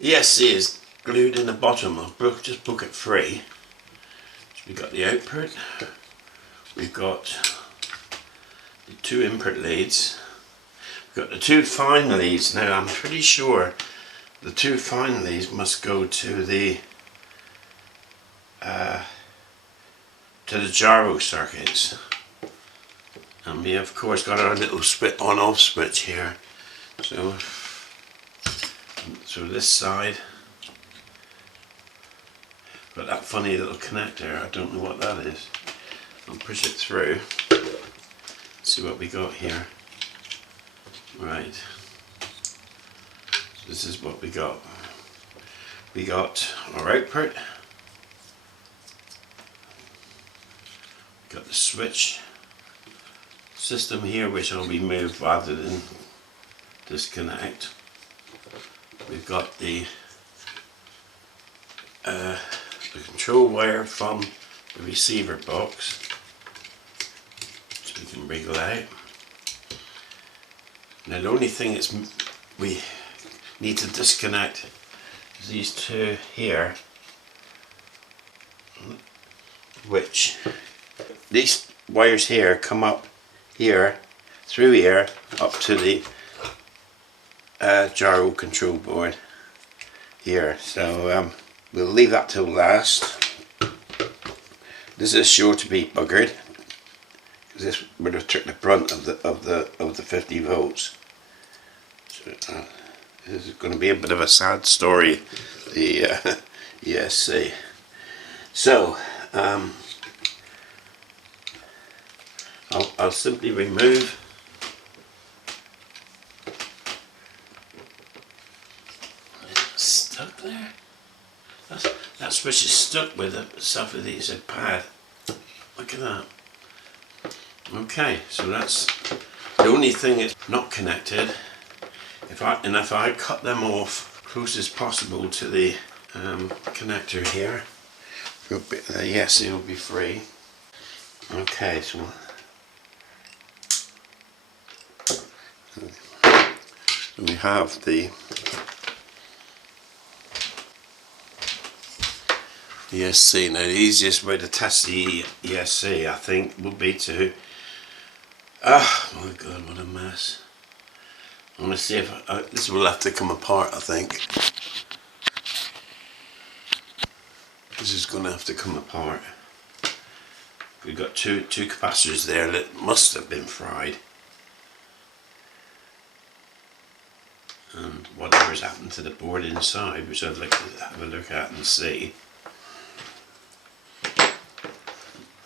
ESC is glued in the bottom. I'll just book it free. So we've got the output, we've got the two input leads, we've got the two fine leads. Now I'm pretty sure the two fine leads must go to the gyro circuits, and we of course got our little on-off switch here. So this side got that funny little connector. I don't know what that is. I'll push it through. See what we got here. Right. So this is what we got. We got our output. Got the switch system here, which will be moved rather than disconnect. We've got the control wire from the receiver box, which we can wriggle out. Now the only thing is we need to disconnect is these two here, which these wires here come up here, through here, up to the gyro control board here. So we'll leave that till last. This is sure to be buggered because this would have took the brunt of the 50 volts. So this is going to be a bit of a sad story, the ESC. So I'll simply remove stuck there. That switch is stuck with the stuff of the pad. Look at that. Okay, so that's the only thing that's not connected. If I cut them off close as possible to the connector here, yes, it will be free. Okay, so we have the ESC. Now the easiest way to test the ESC, I think, would be to oh my god, what a mess. I'm going to see if this will have to come apart. I think this is going to have to come apart. We've got two capacitors there that must have been fried, and whatever's happened to the board inside, which I'd like to have a look at and see.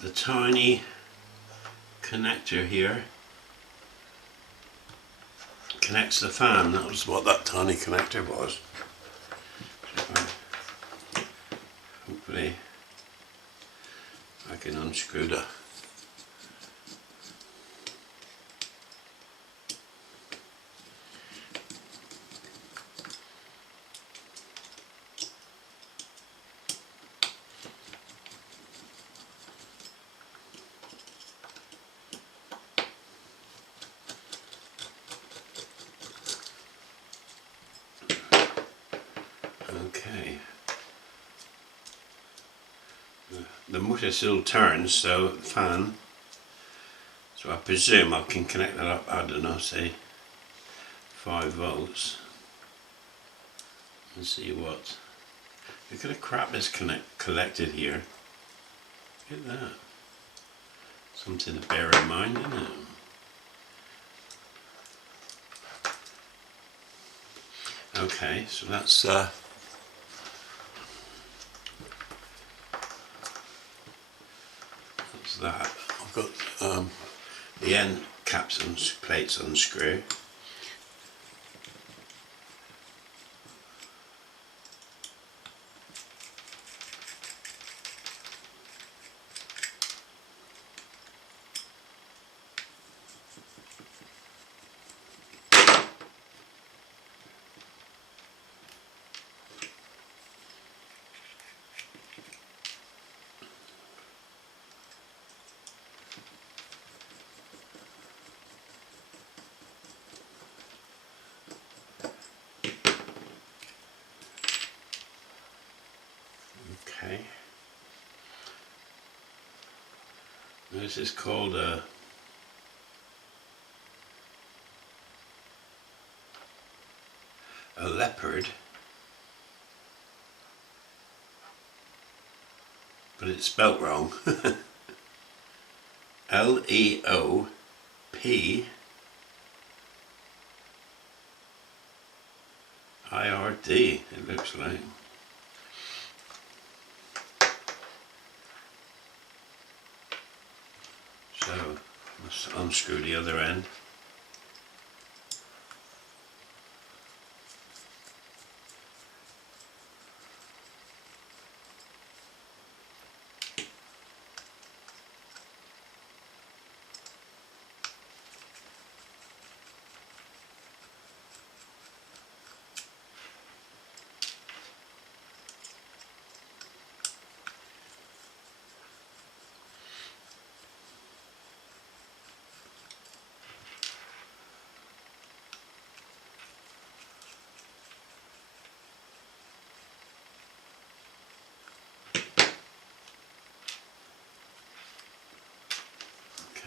The tiny connector here connects the fan. That was what that tiny connector was. Hopefully I can unscrew that. Okay. The motor still turns, so the fan. So I presume I can connect that up, I don't know, say 5 volts. And see what. Look at the crap that's collected here. Look at that. Something to bear in mind, isn't it? Okay, so that's that. I've got the end caps and plates unscrew. Okay. This is called a leopard, but it's spelt wrong. Leopard, it looks like. So let's unscrew the other end.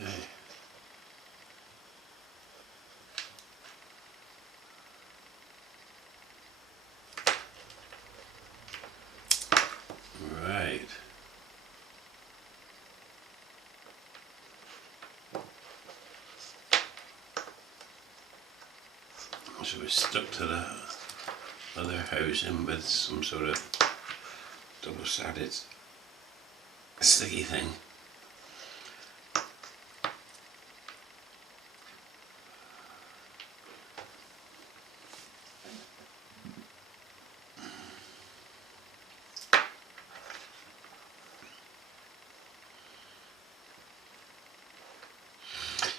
Okay. Right. So we're stuck to the other housing with some sort of double-sided sticky thing.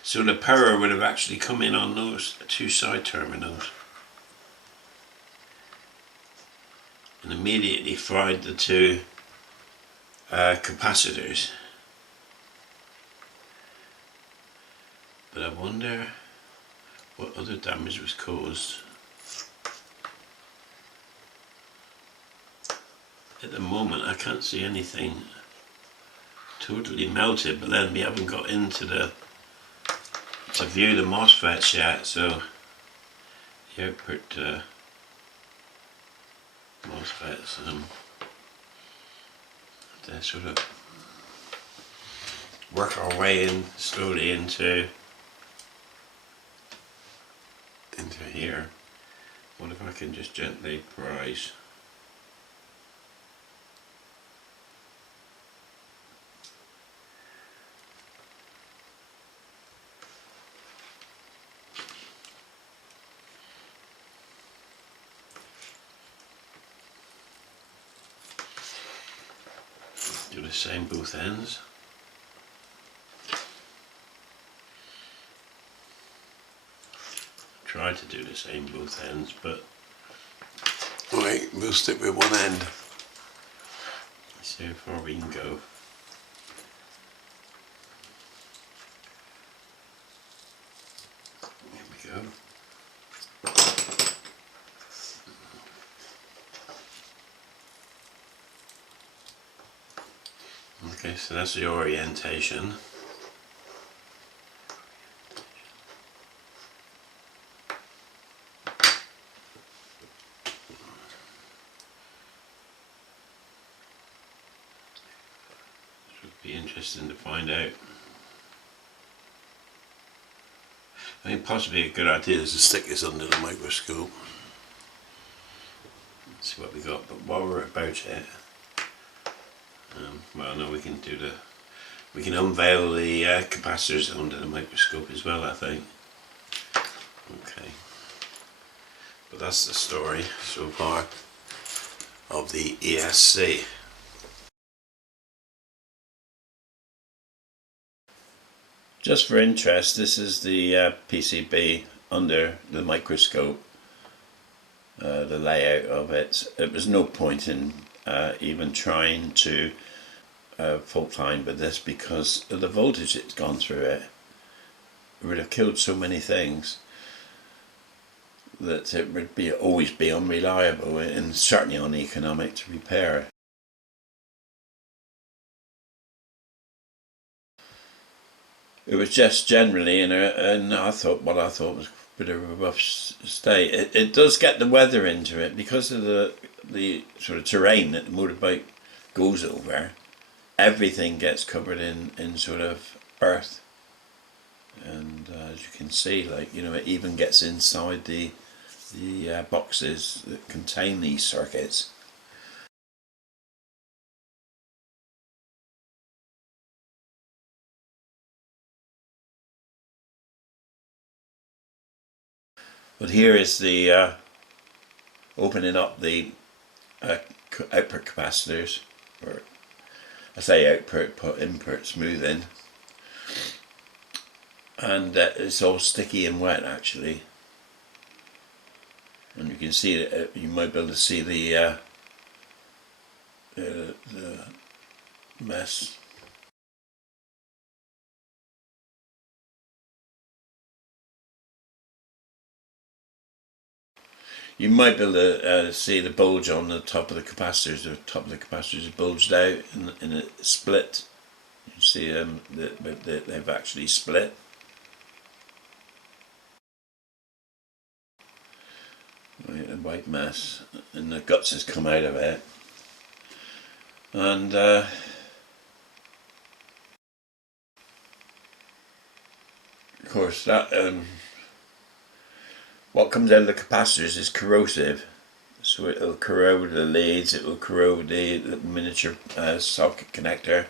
So the power would have actually come in on those two side terminals and immediately fried the two capacitors. But I wonder what other damage was caused. At the moment I can't see anything totally melted, but then we haven't got into to view the MOSFETs yet, so the output MOSFETs they sort of work our way in slowly into here. What if I can just gently prise? Do the same both ends. Try to do the same both ends, but right, we'll stick with one end. Let's see how far we can go. Here we go. Okay, so that's the orientation. This would be interesting to find out. I think possibly a good idea is to stick this under the microscope. Let's see what we got, but while we're about it, well, no, we can unveil the capacitors under the microscope as well, I think. Okay, but that's the story so far of the ESC. Just for interest, this is the PCB under the microscope, the layout of it. There was no point in even trying to fault find with this because of the voltage that's gone through it. It would have killed so many things that it would always be unreliable and certainly uneconomic to repair. it was just generally and I thought what I thought was a bit of a rough state. It does get the weather into it because of the sort of terrain that the motorbike goes over. Everything gets covered in sort of earth, and as you can see, like, you know, it even gets inside the boxes that contain these circuits. But here is the opening up the output capacitors, or I say output, put input smoothing, and it's all sticky and wet actually, and you can see it. You might be able to see the mess. You might be able to see the bulge on the top of the capacitors. The top of the capacitors is bulged out and it split. You see they've actually split. Right, a white mess, and the guts has come out of it. And of course that what comes out of the capacitors is corrosive, so it'll corrode the leads, it will corrode the miniature socket connector.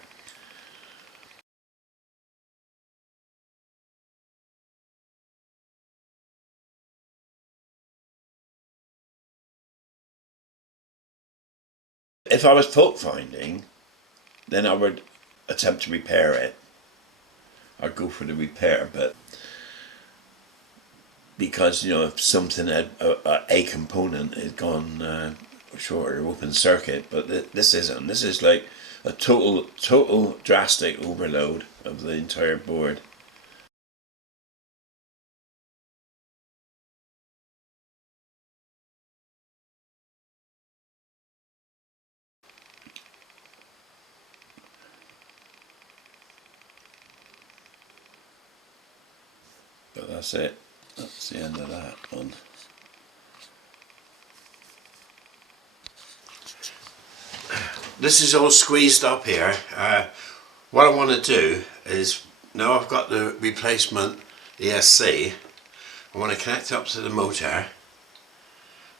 If I was fault finding, then I would attempt to repair it. I'd go for the repair, but because, you know, if something had a component had gone short or open circuit, but this isn't. This is like a total drastic overload of the entire board. But that's it. That's the end of that one. This is all squeezed up here. What I want to do is, now I've got the replacement ESC, I want to connect up to the motor.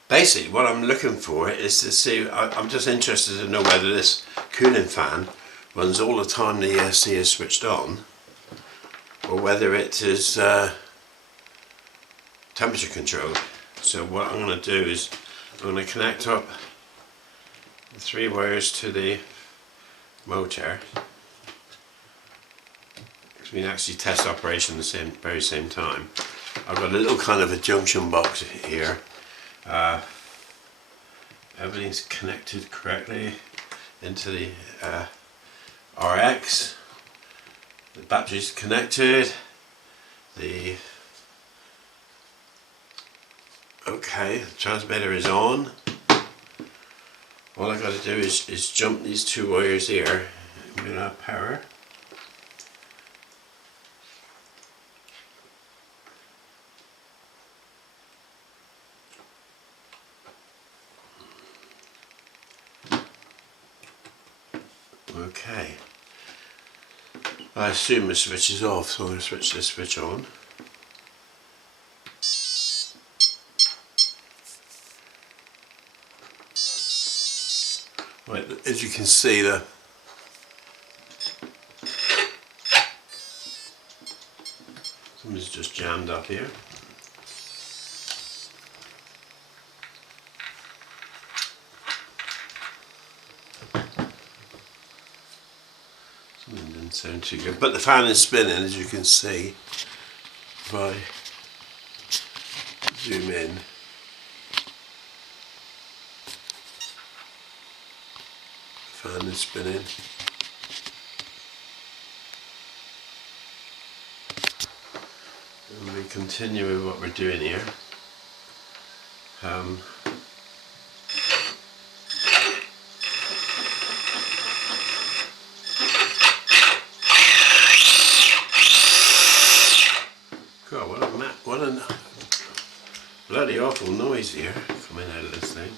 Basically what I'm looking for is to see, I'm just interested to know whether this cooling fan runs all the time the ESC is switched on, or whether it is temperature controlled. So what I'm going to do is I'm going to connect up the 3 wires to the motor. Because we can actually test operation at the very same time. I've got a little kind of a junction box here. Everything's connected correctly into the RX. The battery's connected. The transmitter is on. All I got to do is jump these 2 wires here and we'll have power. Okay. I assume the switch is off, so I'm going to switch this switch on. Right, as you can see, something's just jammed up here. Something didn't sound too good, but the fan is spinning, as you can see. If I zoom in, fan is spinning. And we continue with what we're doing here. bloody awful noise here coming out of this thing.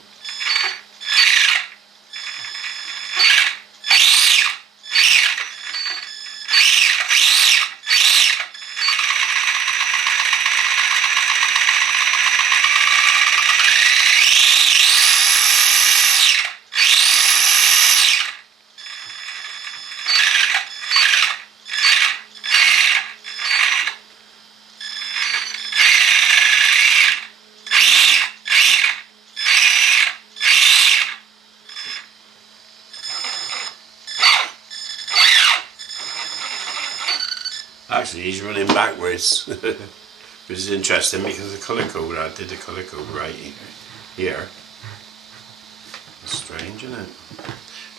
Actually, he's running backwards, which is interesting because the colour code, I did the colour code right here. That's strange, isn't it?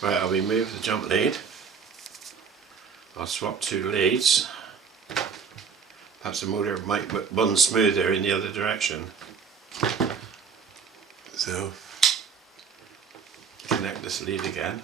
Right, I'll remove the jump lead. I'll swap 2 leads. Perhaps the motor might run smoother in the other direction. So, connect this lead again.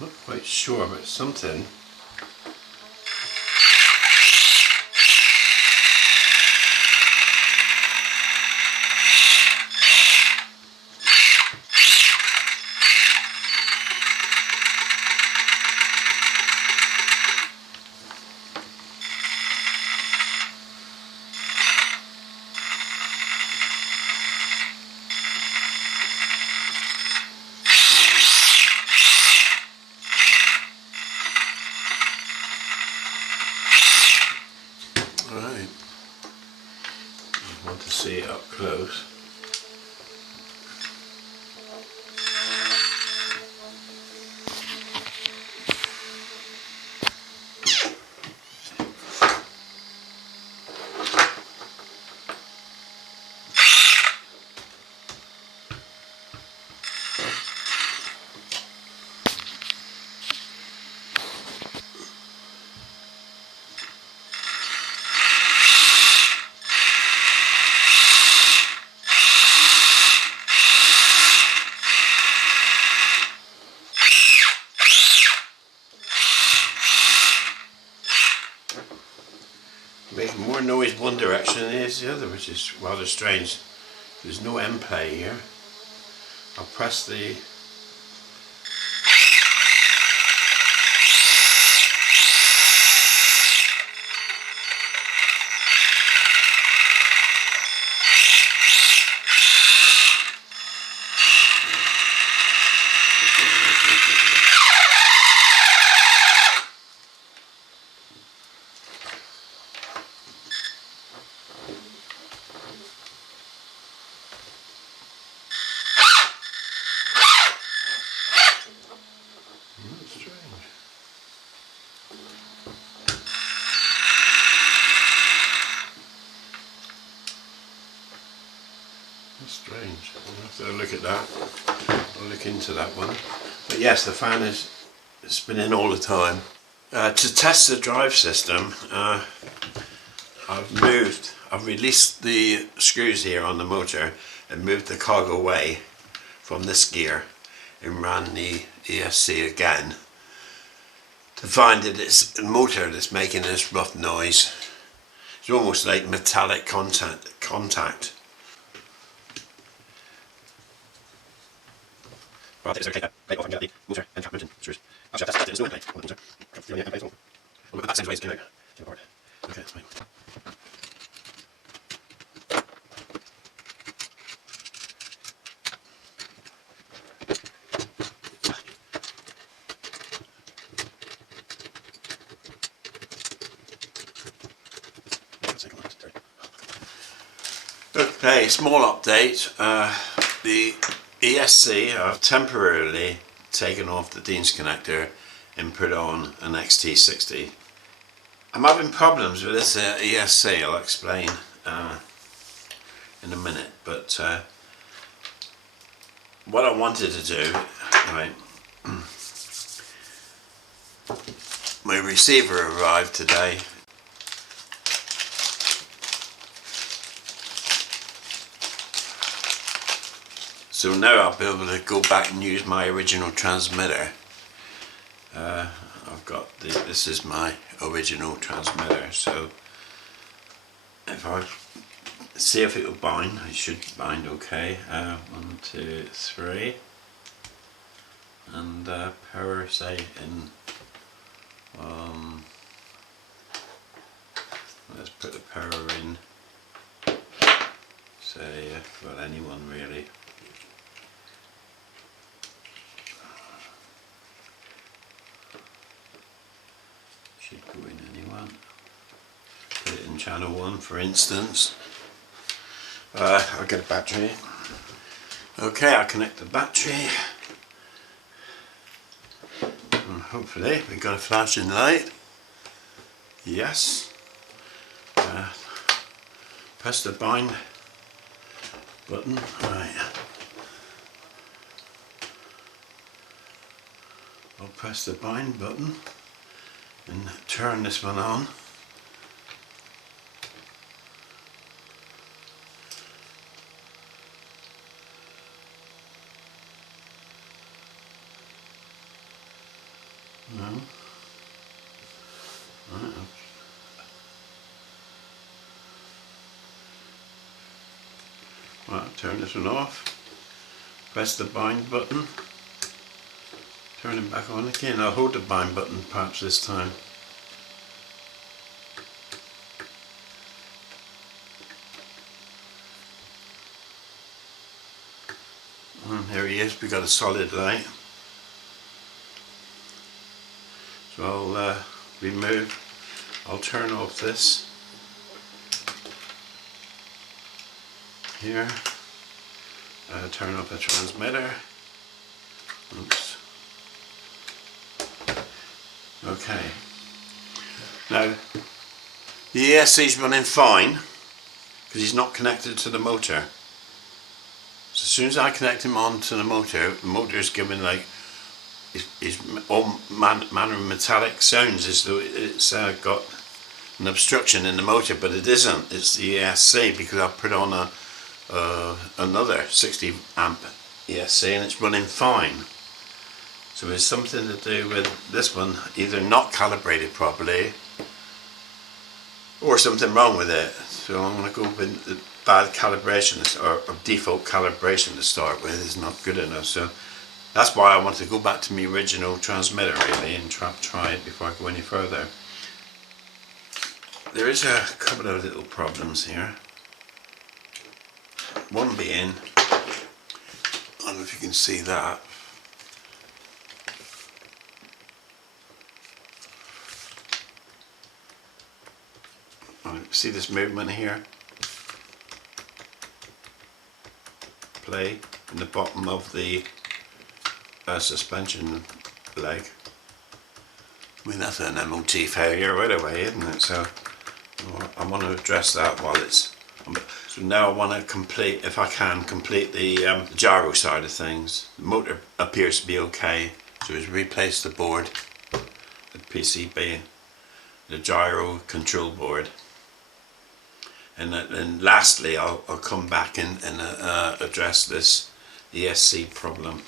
Not quite sure, but something. Right, I want to see it up close. Making more noise one direction than it is the other, which is rather strange. There's no end play here. I'll press the strange. I'll have to look at that. I'll look into that one. But yes, the fan is spinning all the time. To test the drive system, I've released the screws here on the motor and moved the cog away from this gear and ran the ESC again to find that it's the motor that's making this rough noise. It's almost like metallic contact. Right, it's okay. Right, off and get the motor and trap mounting screws. Actually, I've tested it. There's no end play on the motor. Well, that sends ways came apart. Okay, that's fine. Okay, small update. The ESC I've temporarily taken off the Dean's connector and put on an XT60. I'm having problems with this ESC, I'll explain in a minute, but what I wanted to do, right, my receiver arrived today. So now I'll be able to go back and use my original transmitter. I've got this is my original transmitter, so if I see if it will bind, it should bind okay. 1, 2, 3, and power say in. Let's put the power in. Say well, anyone really. Should go in anyone. Put it in channel 1 for instance. I'll get a battery. Okay, I'll connect the battery. And hopefully we got a flashing light. Yes. Press the bind button. Right. I'll press the bind button and turn this one on. No. Right. Right, turn this one off. Press the bind button. Turn it back on again. I'll hold the bind button perhaps this time. And there he is, we got a solid light. So I'll turn off this here, turn off the transmitter. Oops. Okay. Now the ESC is running fine because he's not connected to the motor. So as soon as I connect him onto the motor is giving like is all manner of metallic sounds as though it's got an obstruction in the motor, but it isn't. It's the ESC because I put on another 60 amp ESC and it's running fine. So it's something to do with this one either not calibrated properly or something wrong with it. So I'm going to go with the bad calibration or default calibration to start with is not good enough. So that's why I want to go back to my original transmitter really and try it before I go any further. There is a couple of little problems here. One being, I don't know if you can see that. See this movement here? Play in the bottom of the suspension leg. I mean that's an MOT failure right away, isn't it? So I want to address that while it's. So now I want to complete, if I can, complete the gyro side of things. The motor appears to be okay, so it's replace the board, the PCB, the gyro control board. And then lastly I'll come back and address this ESC problem.